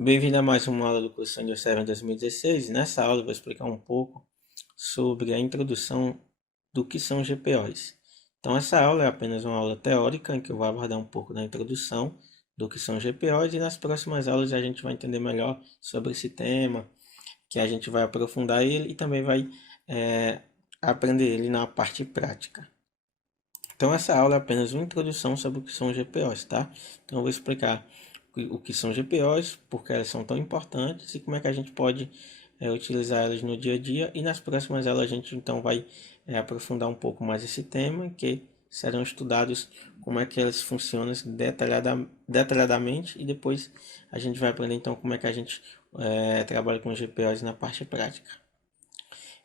Bem-vindo a mais uma aula do curso Windows 7 2016. Nessa aula eu vou explicar um pouco sobre a introdução do que são GPOs. Então essa aula é apenas uma aula teórica em que eu vou abordar um pouco da introdução do que são GPOs e nas próximas aulas a gente vai entender melhor sobre esse tema, que a gente vai aprofundar ele e também vai aprender ele na parte prática. Então essa aula é apenas uma introdução sobre o que são GPOs, tá? Então eu vou explicar o que são GPOs, por que elas são tão importantes e como é que a gente pode utilizar elas no dia a dia. E nas próximas aulas a gente então vai aprofundar um pouco mais esse tema, que serão estudados como é que elas funcionam detalhadamente e depois a gente vai aprender então como é que a gente trabalha com GPOs na parte prática.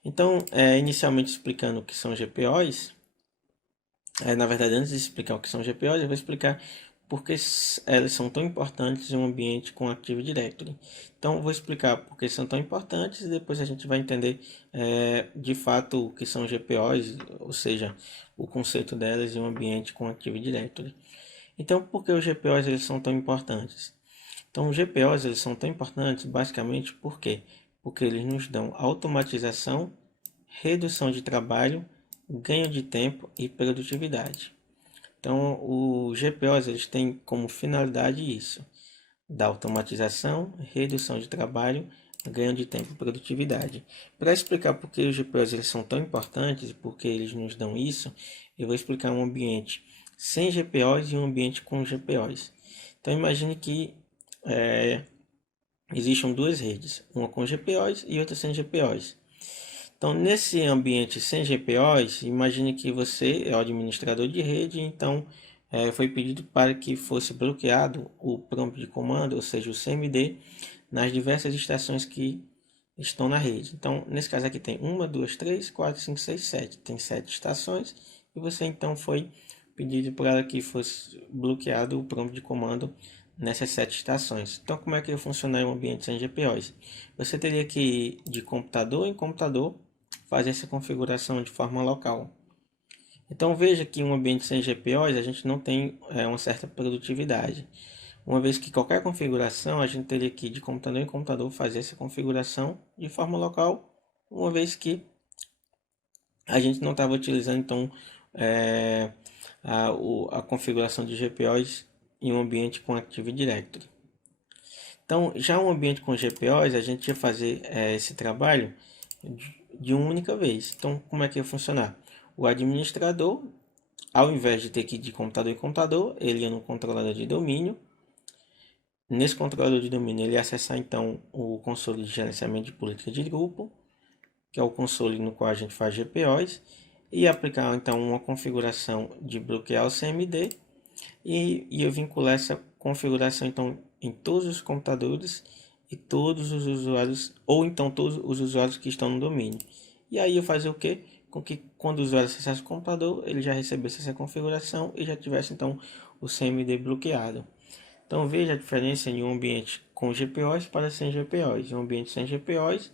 Então, inicialmente explicando o que são GPOs, na verdade, antes de explicar o que são GPOs, eu vou explicar por que elas são tão importantes em um ambiente com Active Directory. Então, eu vou explicar por que são tão importantes e depois a gente vai entender de fato o que são GPOs, ou seja, o conceito delas em um ambiente com Active Directory. Então, por que os GPOs eles são tão importantes? Então, os GPOs eles são tão importantes basicamente por quê? Porque eles nos dão automatização, redução de trabalho, ganho de tempo e produtividade. Então, os GPOs eles têm como finalidade isso, da automatização, redução de trabalho, ganho de tempo e produtividade. Para explicar por que os GPOs eles são tão importantes e por que eles nos dão isso, eu vou explicar um ambiente sem GPOs e um ambiente com GPOs. Então, imagine que existam duas redes, uma com GPOs e outra sem GPOs. Então, nesse ambiente sem GPOs, imagine que você é o administrador de rede, então foi pedido para que fosse bloqueado o prompt de comando, ou seja, o CMD, nas diversas estações que estão na rede. Então, nesse caso aqui tem 1, 2, 3, 4, 5, 6, 7. Tem 7 estações e você então foi pedido para que fosse bloqueado o prompt de comando nessas 7 estações. Então, como é que ia funcionar em um ambiente sem GPOs? Você teria que ir de computador em computador fazer essa configuração de forma local. Então veja que em um ambiente sem GPOs a gente não tem uma certa produtividade. Uma vez que qualquer configuração a gente teria que ir de computador em computador fazer essa configuração de forma local, uma vez que a gente não estava utilizando então a configuração de GPOs em um ambiente com Active Directory. Então, já um ambiente com GPOs, a gente ia fazer esse trabalho de uma única vez. Então, como é que ia funcionar? O administrador, ao invés de ter que ir de computador em computador, ele ia no controlador de domínio. Nesse controlador de domínio, ele ia acessar então o console de gerenciamento de política de grupo, que é o console no qual a gente faz GPOs, e aplicar então uma configuração de bloquear o CMD e ia vincular essa configuração então em todos os computadores e todos os usuários, ou então todos os usuários que estão no domínio. E aí eu fazer o que? Com que quando o usuário acessasse o computador, ele já recebesse essa configuração e já tivesse então o CMD bloqueado. Então veja a diferença em um ambiente com GPOs para sem GPOs. Em um ambiente sem GPOs,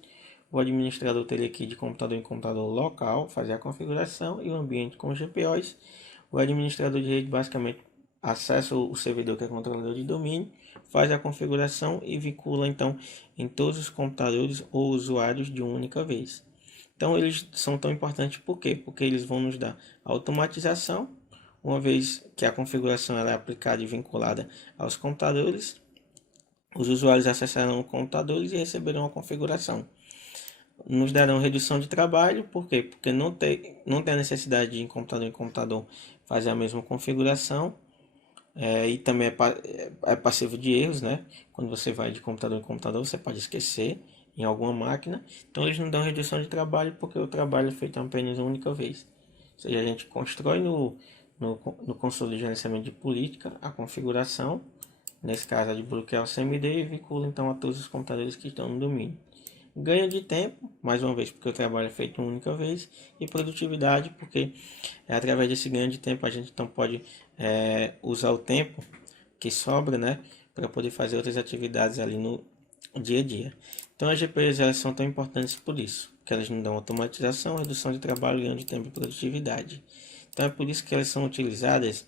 o administrador teria que ir de computador em computador local, fazer a configuração, e o ambiente com GPOs, o administrador de rede basicamente acessa o servidor que é controlador de domínio, faz a configuração e vincula então em todos os computadores ou usuários de uma única vez. Então eles são tão importantes por quê? Porque eles vão nos dar automatização, uma vez que a configuração ela é aplicada e vinculada aos computadores, os usuários acessarão computadores e receberão a configuração. Nos darão redução de trabalho, por quê? Porque não tem a necessidade de ir computador em computador fazer a mesma configuração, e também é passivo de erros, né? Quando você vai de computador em computador, você pode esquecer em alguma máquina. Então eles não dão redução de trabalho porque o trabalho é feito apenas uma única vez. Ou seja, a gente constrói no console de gerenciamento de política a configuração, nesse caso a de bloquear o CMD, e vincula então a todos os computadores que estão no domínio. Ganho de tempo, mais uma vez, porque o trabalho é feito uma única vez, e produtividade, porque através desse ganho de tempo a gente então pode usar o tempo que sobra, né, para poder fazer outras atividades ali no dia a dia. Então as GPUs elas são tão importantes por isso, que elas nos dão automatização, redução de trabalho, ganho de tempo e produtividade. Então é por isso que elas são utilizadas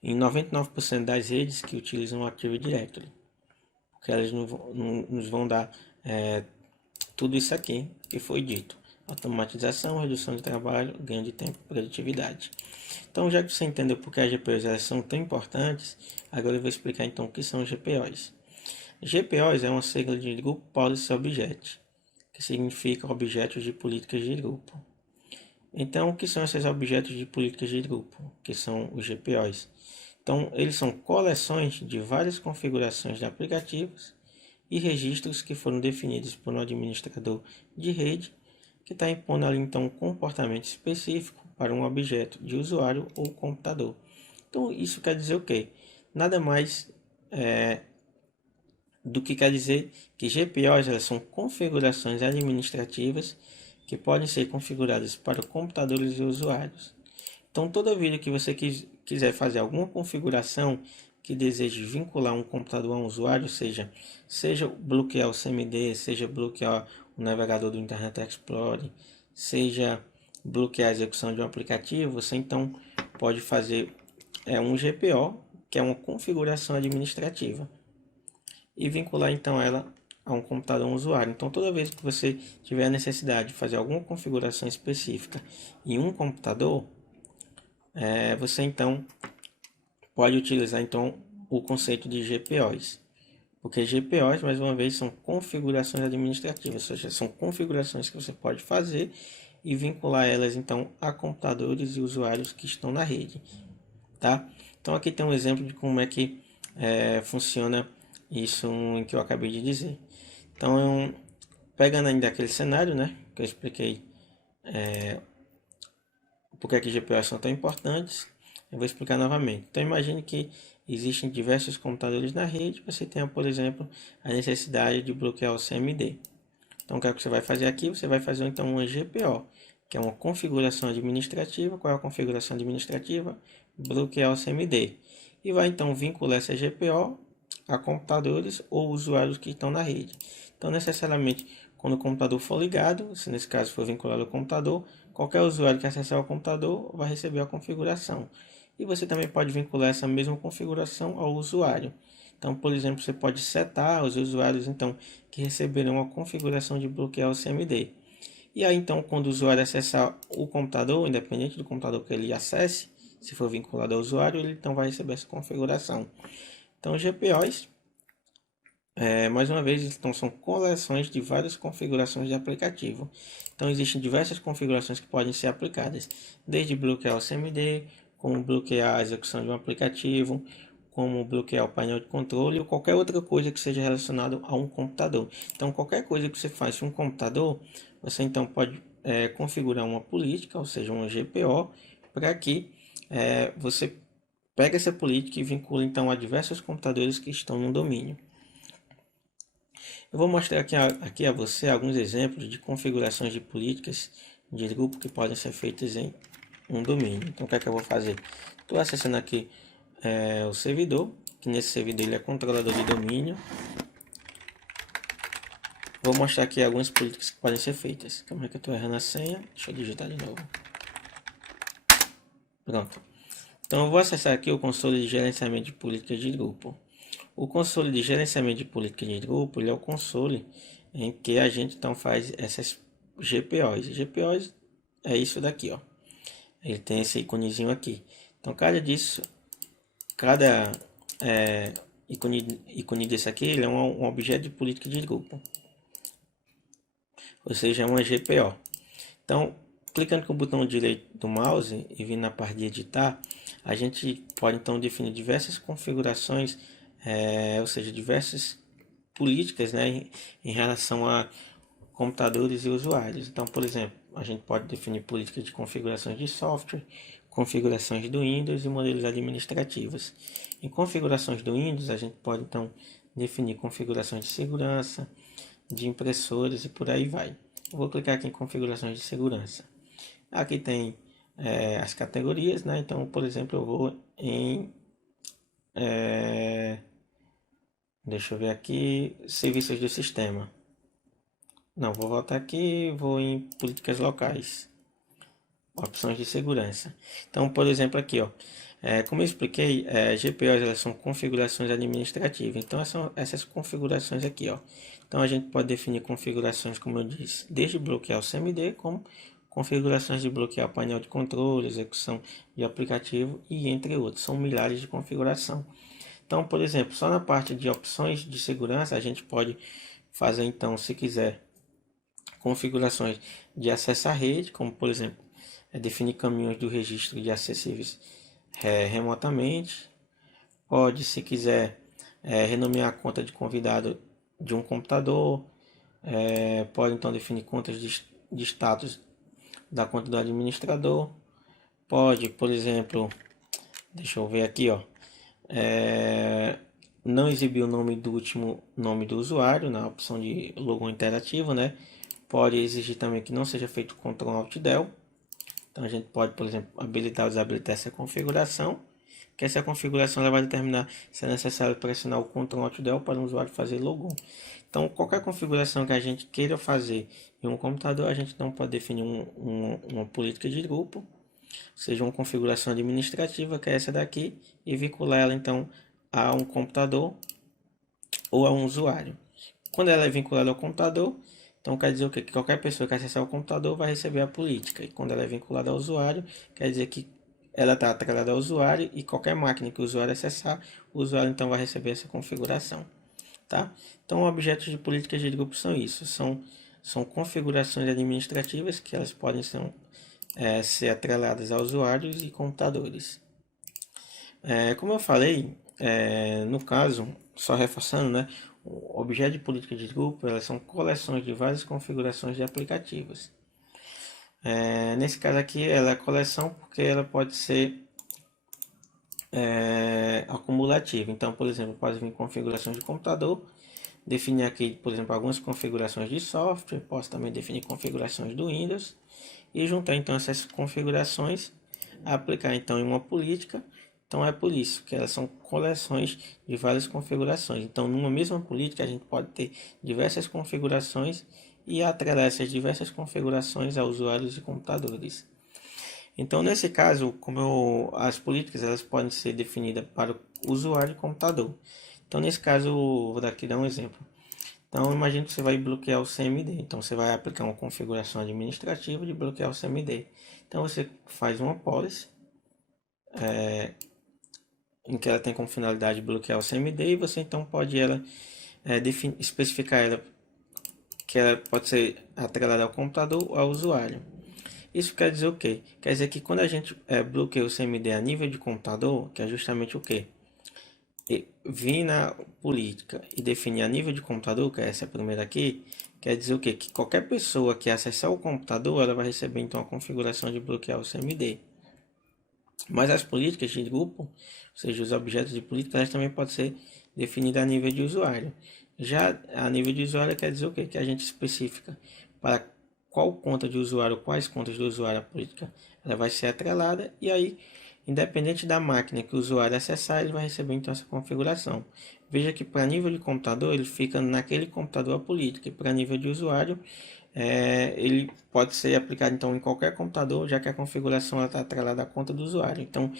em 99% das redes que utilizam o Active Directory. porque elas nos vão dar tudo isso aqui que foi dito: automatização, redução de trabalho, ganho de tempo e produtividade. Então, já que você entendeu porque as GPOs elas são tão importantes, agora eu vou explicar então o que são GPOs. GPOs é uma sigla de Group Policy Object, que significa Objetos de Políticas de Grupo. Então, o que são esses objetos de políticas de grupo, que são os GPOs? Então, eles são coleções de várias configurações de aplicativos e registros que foram definidos por um administrador de rede, que está impondo ali então um comportamento específico para um objeto de usuário ou computador. Então, isso quer dizer o quê? Nada mais do que quer dizer que GPOs elas são configurações administrativas que podem ser configuradas para computadores e usuários. Então, toda vez que você quiser fazer alguma configuração que deseje vincular um computador a um usuário, seja bloquear o CMD, seja bloquear o navegador do Internet Explorer, seja bloquear a execução de um aplicativo, você então pode fazer um GPO, que é uma configuração administrativa, e vincular então ela a um computador, a um usuário. Então, toda vez que você tiver a necessidade de fazer alguma configuração específica em um computador, você então pode utilizar então o conceito de GPOs, porque GPOs, mais uma vez, são configurações administrativas, ou seja, são configurações que você pode fazer e vincular elas então a computadores e usuários que estão na rede, tá? Então aqui tem um exemplo de como é que funciona isso que eu acabei de dizer. Então, pegando ainda aquele cenário, né, que eu expliquei porque que GPOs são tão importantes, eu vou explicar novamente. Então, imagine que existem diversos computadores na rede, você tem, por exemplo, a necessidade de bloquear o CMD. Então, o que você vai fazer aqui? Você vai fazer então uma GPO, que é uma configuração administrativa. Qual é a configuração administrativa? Bloquear o CMD. E vai então vincular essa GPO a computadores ou usuários que estão na rede. Então, necessariamente, quando o computador for ligado, se nesse caso for vinculado ao computador, qualquer usuário que acessar o computador vai receber a configuração. E você também pode vincular essa mesma configuração ao usuário. Então, por exemplo, você pode setar os usuários então que receberão a configuração de bloquear o CMD. E aí, então, quando o usuário acessar o computador, independente do computador que ele acesse, se for vinculado ao usuário, ele então vai receber essa configuração. Então, GPOs, mais uma vez, então, são coleções de várias configurações de aplicativo. Então, existem diversas configurações que podem ser aplicadas, desde bloquear o CMD, como bloquear a execução de um aplicativo, como bloquear o painel de controle ou qualquer outra coisa que seja relacionada a um computador. Então, qualquer coisa que você faz em um computador, você então pode configurar uma política, ou seja, uma GPO, para que você pegue essa política e vincule então a diversos computadores que estão no domínio. Eu vou mostrar aqui a você alguns exemplos de configurações de políticas de grupo que podem ser feitas em um domínio. Então, o que é que eu vou fazer? Estou acessando aqui o servidor, que nesse servidor ele é controlador de domínio. Vou mostrar aqui algumas políticas que podem ser feitas. Como é que eu estou errando a senha? Deixa eu digitar de novo. Pronto. Então, eu vou acessar aqui o console de gerenciamento de políticas de grupo. O console de gerenciamento de política de grupo, ele é o console em que a gente então faz essas GPOs. GPOs é isso daqui, ó. Ele tem esse iconezinho aqui. Então, cada ícone desse aqui, ele é um objeto de política de grupo. Ou seja, é uma GPO. Então, clicando com o botão direito do mouse e vindo na parte de editar, a gente pode então definir diversas configurações, ou seja, diversas políticas, né, em relação a computadores e usuários. Então, por exemplo, a gente pode definir políticas de configurações de software, configurações do Windows e modelos administrativos. Em configurações do Windows, a gente pode então definir configurações de segurança, de impressores e por aí vai. Eu vou clicar aqui em configurações de segurança. Aqui tem as categorias, né? Então, por exemplo, eu vou em deixa eu ver aqui, serviços do sistema. Não, vou voltar aqui, vou em políticas locais, opções de segurança. Então, por exemplo, aqui, ó, Como eu expliquei, GPOs elas são configurações administrativas. Então, são essas configurações aqui, ó. Então, a gente pode definir configurações, como eu disse, desde bloquear o CMD, como configurações de bloquear o painel de controle, execução de aplicativo e entre outros. São milhares de configuração. Então, por exemplo, só na parte de opções de segurança, a gente pode fazer, então, se quiser, configurações de acesso à rede, como, por exemplo, definir caminhos do registro de acessíveis remotamente. Pode, se quiser, renomear a conta de convidado de um computador. Pode, então, definir contas de status da conta do administrador. Pode, por exemplo, deixa eu ver aqui, ó, não exibir o nome do último nome do usuário na opção de logo interativo, né? Pode exigir também que não seja feito Ctrl Alt Del. Então a gente pode, por exemplo, habilitar ou desabilitar essa configuração, que essa configuração ela vai determinar se é necessário pressionar o Ctrl Alt Del para o usuário fazer logon. Então qualquer configuração que a gente queira fazer em um computador, a gente não pode definir uma política de grupo, seja uma configuração administrativa, que é essa daqui, e vincular ela então a um computador ou a um usuário. Quando ela é vinculada ao computador, então quer dizer o quê? Que qualquer pessoa que acessar o computador vai receber a política. E quando ela é vinculada ao usuário, quer dizer que ela está atrelada ao usuário e qualquer máquina que o usuário acessar, o usuário então vai receber essa configuração. Tá? Então, objetos de políticas de grupo são isso. São configurações administrativas que elas podem ser atreladas a usuários e computadores. Como eu falei, no caso, só reforçando, né, o objeto de política de grupo elas são coleções de várias configurações de aplicativos. Nesse caso aqui, ela é coleção porque ela pode ser acumulativa. Então, por exemplo, pode vir configuração de computador, definir aqui, por exemplo, algumas configurações de software, posso também definir configurações do Windows e juntar então essas configurações, aplicar então em uma política. Então é por isso que elas são coleções de várias configurações. Então, numa mesma política, a gente pode ter diversas configurações e atrelar essas diversas configurações a usuários e computadores. Então, nesse caso, as políticas elas podem ser definidas para o usuário e computador. Então, nesse caso, vou aqui dar um exemplo. Então, imagine que você vai bloquear o CMD. Então, você vai aplicar uma configuração administrativa de bloquear o CMD. Então, você faz uma policy em que ela tem como finalidade bloquear o CMD e você então pode especificar ela que ela pode ser atrelada ao computador ou ao usuário. Isso quer dizer o quê? Quer dizer que quando a gente bloqueia o CMD a nível de computador, que é justamente o quê? Vir na política e definir a nível de computador, que é essa primeira aqui, quer dizer o quê? Que qualquer pessoa que acessar o computador, ela vai receber então a configuração de bloquear o CMD. Mas as políticas de grupo, ou seja, os objetos de política, elas também podem ser definidas a nível de usuário. Já a nível de usuário quer dizer o quê? Que a gente especifica para qual conta de usuário, quais contas do usuário a política ela vai ser atrelada e aí, independente da máquina que o usuário acessar, ele vai receber então essa configuração. Veja que para nível de computador, ele fica naquele computador a política, e para nível de usuário, ele pode ser aplicado então em qualquer computador, já que a configuração está atrelada à conta do usuário. Então,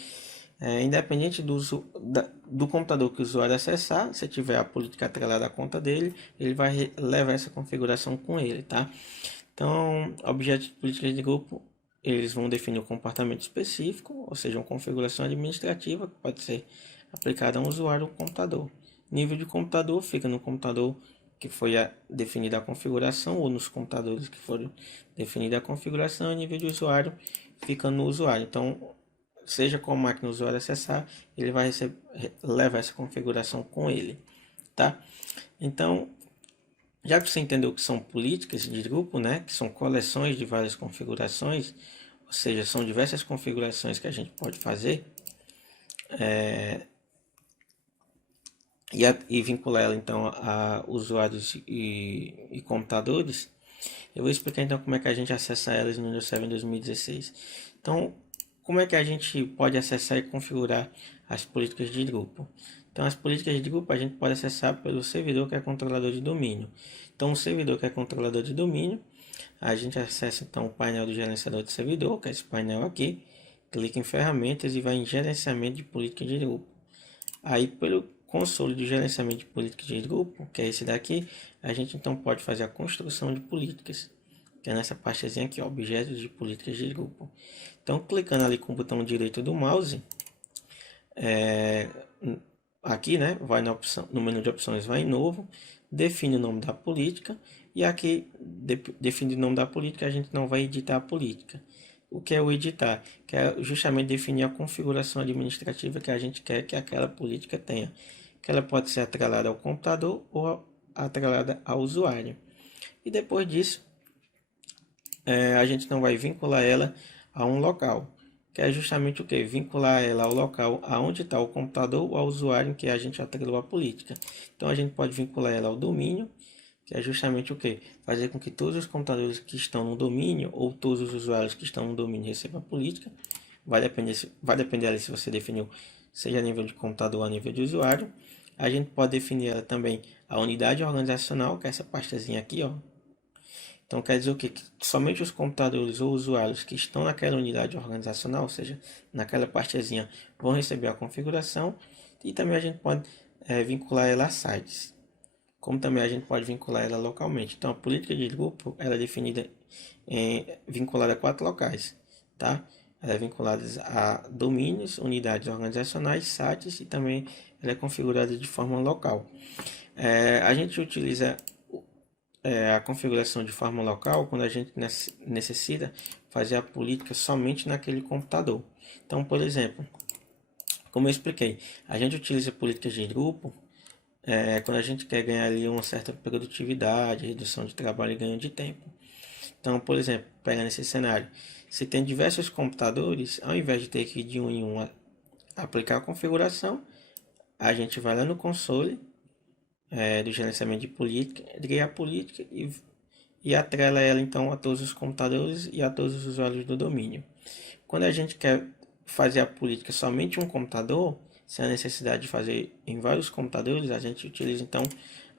independente do computador que o usuário acessar, se tiver a política atrelada à conta dele, ele vai levar essa configuração com ele, tá? Então, objetos de políticas de grupo, eles vão definir um comportamento específico, ou seja, uma configuração administrativa que pode ser aplicada a um usuário ou computador. Nível de computador fica no computador que foi definida a configuração ou nos computadores que foram definida a configuração, e nível de usuário fica no usuário. Então, seja qual máquina o usuário acessar, ele vai levar essa configuração com ele, tá? Então, já que você entendeu que são políticas de grupo, né, que são coleções de várias configurações, ou seja, são diversas configurações que a gente pode fazer, e vincular ela então a usuários e computadores, eu vou explicar então como é que a gente acessa elas no Windows 7 2016. Então, como é que a gente pode acessar e configurar as políticas de grupo? Então, as políticas de grupo a gente pode acessar pelo servidor que é controlador de domínio. Então, o servidor que é controlador de domínio, a gente acessa então o painel do gerenciador de servidor, que é esse painel aqui, clica em ferramentas e vai em gerenciamento de política de grupo. Aí pelo console de gerenciamento de política de grupo, que é esse daqui, a gente então pode fazer a construção de políticas, que é nessa pastezinha aqui, ó, objetos de políticas de grupo. Então clicando ali com o botão direito do mouse, aqui, né, vai na opção, no menu de opções, vai em novo, define o nome da política, e aqui, define o nome da política, a gente não vai editar a política. O que é o editar? Que é justamente definir a configuração administrativa que a gente quer que aquela política tenha. Que ela pode ser atrelada ao computador ou atrelada ao usuário. E depois disso, a gente não vai vincular ela a um local. Que é justamente o que? Vincular ela ao local aonde está o computador ou ao usuário em que a gente atrelou a política. Então a gente pode vincular ela ao domínio, que é justamente o que? Fazer com que todos os computadores que estão no domínio ou todos os usuários que estão no domínio recebam a política. Vai depender se você definiu, seja a nível de computador ou a nível de usuário. A gente pode definir ela também a unidade organizacional, que é essa pastazinha aqui, ó. Então quer dizer o quê? Que somente os computadores ou usuários que estão naquela unidade organizacional, ou seja, naquela pastazinha, vão receber a configuração. E também a gente pode vincular ela a sites, como também a gente pode vincular ela localmente. Então a política de grupo ela é definida vinculada a 4 locais, tá? Ela é vinculada a domínios, unidades organizacionais, sites e também ela é configurada de forma local. A gente utiliza a configuração de forma local quando a gente necessita fazer a política somente naquele computador. Então, por exemplo, como eu expliquei, a gente utiliza políticas de grupo quando a gente quer ganhar ali uma certa produtividade, redução de trabalho e ganho de tempo. Então, por exemplo, pegando esse cenário, se tem diversos computadores, ao invés de ter que ir de um em um aplicar a configuração, a gente vai lá no console do gerenciamento de política, cria a política e atrela ela então a todos os computadores e a todos os usuários do domínio. Quando a gente quer fazer a política somente em um computador, sem a necessidade de fazer em vários computadores, a gente utiliza então,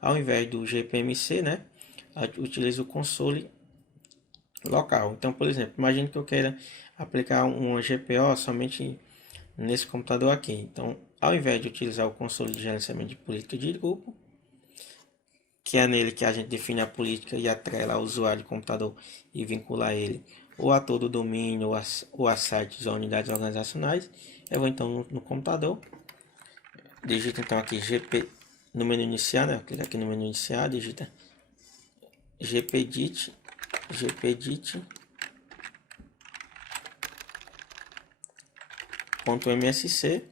ao invés do GPMC, né, utiliza o console local. Então, por exemplo, imagine que eu queira aplicar uma GPO somente nesse computador aqui. Então, ao invés de utilizar o console de gerenciamento de política de grupo, que é nele que a gente define a política e atrela ao usuário de computador e vincula ele ou a todo o domínio ou a sites ou unidades organizacionais, eu vou então no computador, digita então aqui GP no menu iniciar, né? Clica aqui no menu iniciar, digita gpedit .msc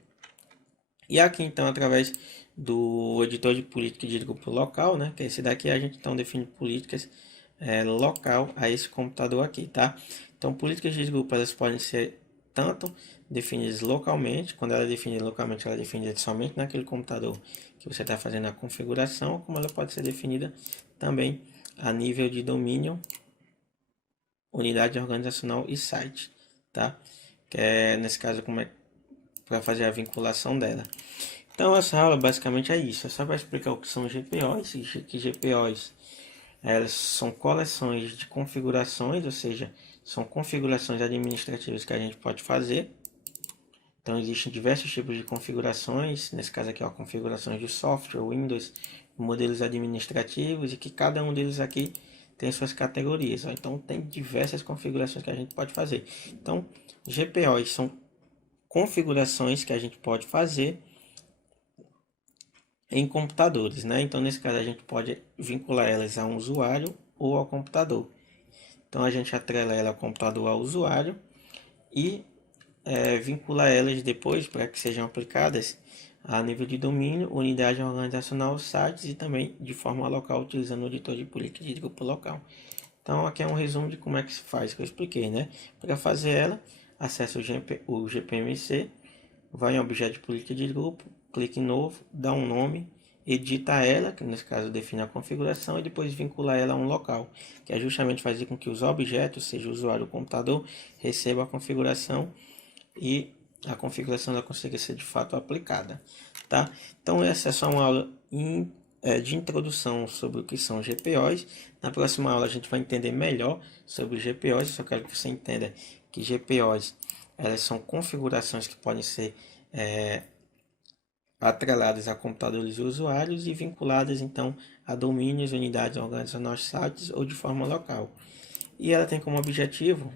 e aqui então através do editor de política de grupo local, né, que é esse daqui, a gente então define políticas local a esse computador aqui, tá? Então políticas de grupo elas podem ser tanto definidas localmente, quando ela é definida localmente, ela é definida somente naquele computador que você está fazendo a configuração, como ela pode ser definida também a nível de domínio, unidade organizacional e site, tá? Que é nesse caso como é para fazer a vinculação dela. Então essa aula basicamente é isso, é só para explicar o que são GPOs, e que GPOs elas são coleções de configurações, ou seja, são configurações administrativas que a gente pode fazer. Então existem diversos tipos de configurações, nesse caso aqui ó, configurações de software, Windows, modelos administrativos e que cada um deles aqui tem suas categorias. Ó. Então tem diversas configurações que a gente pode fazer. Então GPOs são configurações que a gente pode fazer em computadores, né? Então nesse caso a gente pode vincular elas a um usuário ou ao computador. Então a gente atrela ela ao computador ao usuário e vincula elas depois para que sejam aplicadas a nível de domínio, unidade organizacional, sites e também de forma local utilizando o editor de política de grupo local. Então aqui é um resumo de como é que se faz, que eu expliquei, né? Para fazer ela, acesse o GPMC, vai em objeto de política de grupo, clique em novo, dá um nome, edita ela, que nesse caso define a configuração, e depois vincula ela a um local, que é justamente fazer com que os objetos, seja o usuário ou o computador, receba a configuração e a configuração ela consiga ser de fato aplicada, tá? Então essa é só uma aula de introdução sobre o que são GPOs. Na próxima aula a gente vai entender melhor sobre GPOs. Eu só quero que você entenda que GPOs elas são configurações que podem ser atreladas a computadores e usuários e vinculadas então a domínios, unidades organizacionais, sites ou de forma local. E ela tem como objetivo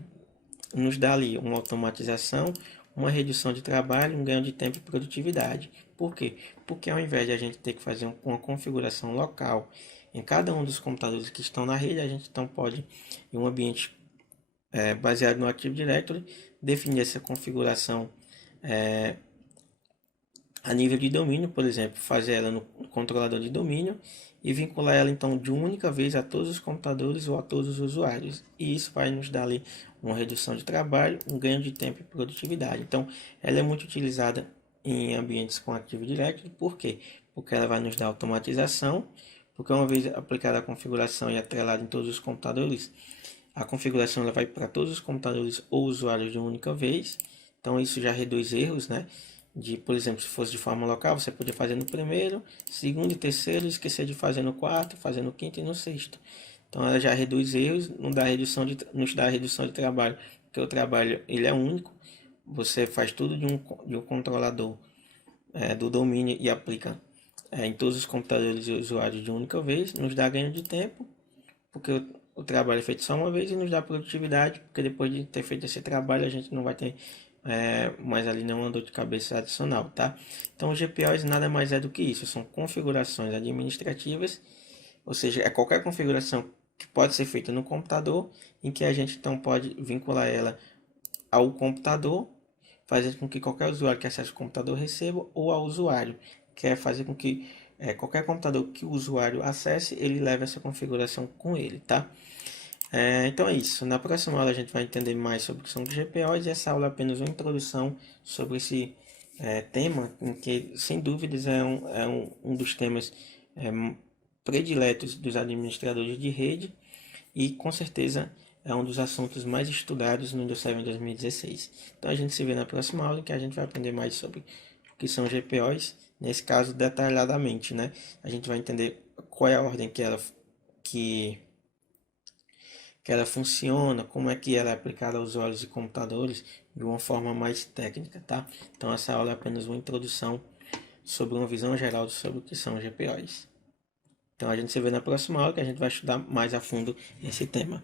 nos dar ali uma automatização, uma redução de trabalho, um ganho de tempo e produtividade. Por quê? Porque ao invés de a gente ter que fazer uma configuração local em cada um dos computadores que estão na rede, a gente então pode, em um ambiente baseado no Active Directory, definir essa configuração a nível de domínio, por exemplo, fazer ela no controlador de domínio e vincular ela então de uma única vez a todos os computadores ou a todos os usuários. E isso vai nos dar ali uma redução de trabalho, um ganho de tempo e produtividade. Então, ela é muito utilizada em ambientes com Active Directory. Por quê? Porque ela vai nos dar automatização, porque uma vez aplicada a configuração e atrelada em todos os computadores, a configuração ela vai para todos os computadores ou usuários de uma única vez. Então, isso já reduz erros, né? Por exemplo, se fosse de forma local, você podia fazer no primeiro, segundo e terceiro, e esquecer de fazer no quarto, fazer no quinto e no sexto. Então ela já reduz erros, não dá nos dá redução de trabalho, porque o trabalho ele é único. Você faz tudo de um controlador do domínio e aplica em todos os computadores e usuários de uma única vez. Nos dá ganho de tempo, porque o trabalho é feito só uma vez, e nos dá produtividade, porque depois de ter feito esse trabalho a gente não vai ter mais ali nenhuma dor de cabeça adicional, tá? Então, os GPOs nada mais é do que isso, são configurações administrativas, ou seja, é qualquer configuração que pode ser feita no computador, em que a gente então pode vincular ela ao computador, fazer com que qualquer usuário que acesse o computador receba, ou ao usuário, que é fazer com que qualquer computador que o usuário acesse, ele leve essa configuração com ele, tá? Então é isso. Na próxima aula a gente vai entender mais sobre o que são os GPOs, e essa aula é apenas uma introdução sobre esse tema, em que sem dúvidas um dos temas é, prediletos dos administradores de rede, e com certeza é um dos assuntos mais estudados no Windows 7 2016. Então a gente se vê na próxima aula, em que a gente vai aprender mais sobre o que são GPOs, nesse caso detalhadamente, né? A gente vai entender qual é a ordem que que ela funciona, como é que ela é aplicada aos usuários de computadores de uma forma mais técnica, tá? Então essa aula é apenas uma introdução sobre uma visão geral sobre o que são GPOs. Então a gente se vê na próxima aula, que a gente vai estudar mais a fundo esse tema.